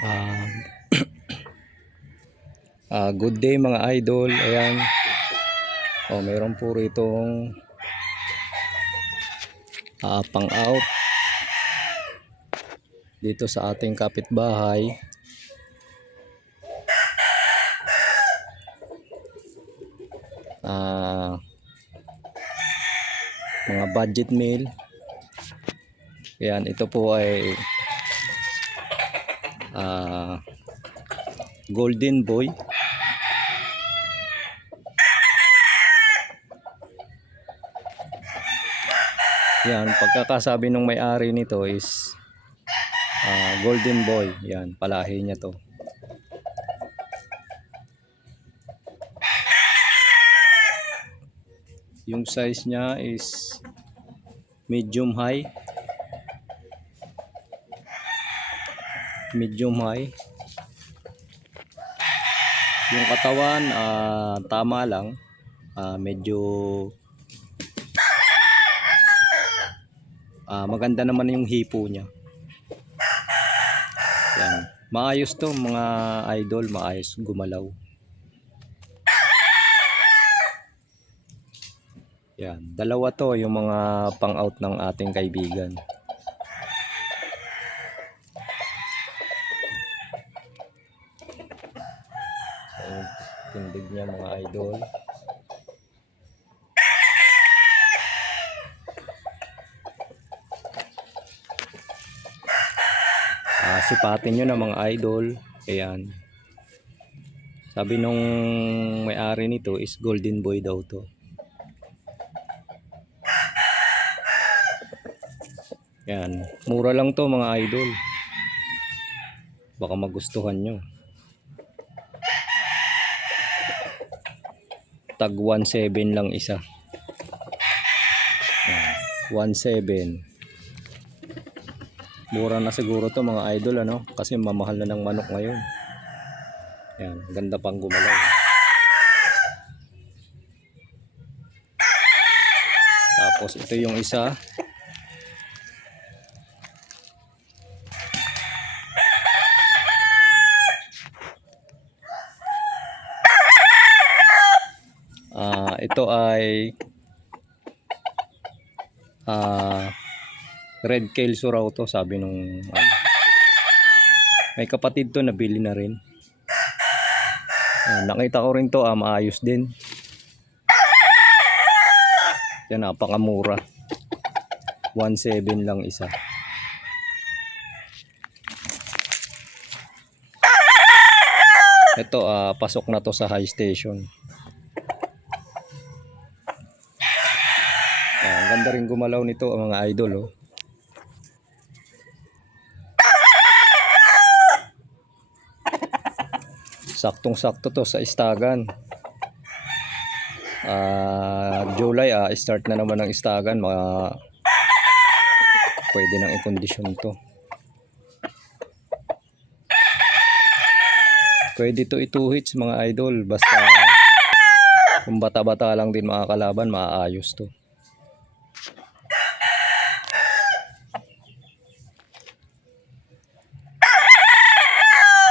Ah, good day mga idol. Ayan. Mayroon po ritong pang out dito sa ating kapitbahay. Mga budget meal. Ayan, ito po ay Golden Boy. Yan, pagkakasabi ng may-ari nito is Golden Boy. Yan, palahi niya to. Yung size niya is medium high. Medium high. Yung katawan tama lang. Medyo maganda naman yung hipo niya. Yan. Maayos to mga idol, maayos gumalaw. Yan, dalawa to yung mga pang out ng ating kaibigan. Tindig niya mga idol. Sipatin nyo na mga idol. Ayan. Sabi nung may-ari nito is Golden Boy daw to. Yan. Mura lang to mga idol. Baka magustuhan nyo. Tag 1.7 lang isa. 1.7. Mura na siguro to mga idol ano, kasi mamahal na ng manok ngayon. Yan, ganda pang gumalaw. Tapos ito yung isa. Ito ay red Kelso raw to, sabi nung may kapatid to, nabili na rin. Nakita ko rin to, maayos din. Yan, napakamura. 1.7 lang isa. Ito pasok na to sa high station. Ang ganda rin gumalaw nito mga idol oh. Saktong sakto to sa istagan. July start na naman ng istagan. Pwede nang i-condition to. Pwede to i-2 hits mga idol. Basta kung bata-bata lang din mga kalaban, maayos to.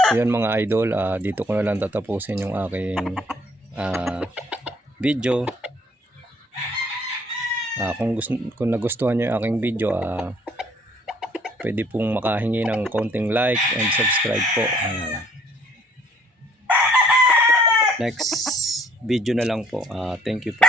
Yan mga idol, dito ko na lang tatapusin yung aking video. Kung nagustuhan nyo yung aking video, pwede pong makahingi ng konting like and subscribe po. Next video na lang po. Thank you po.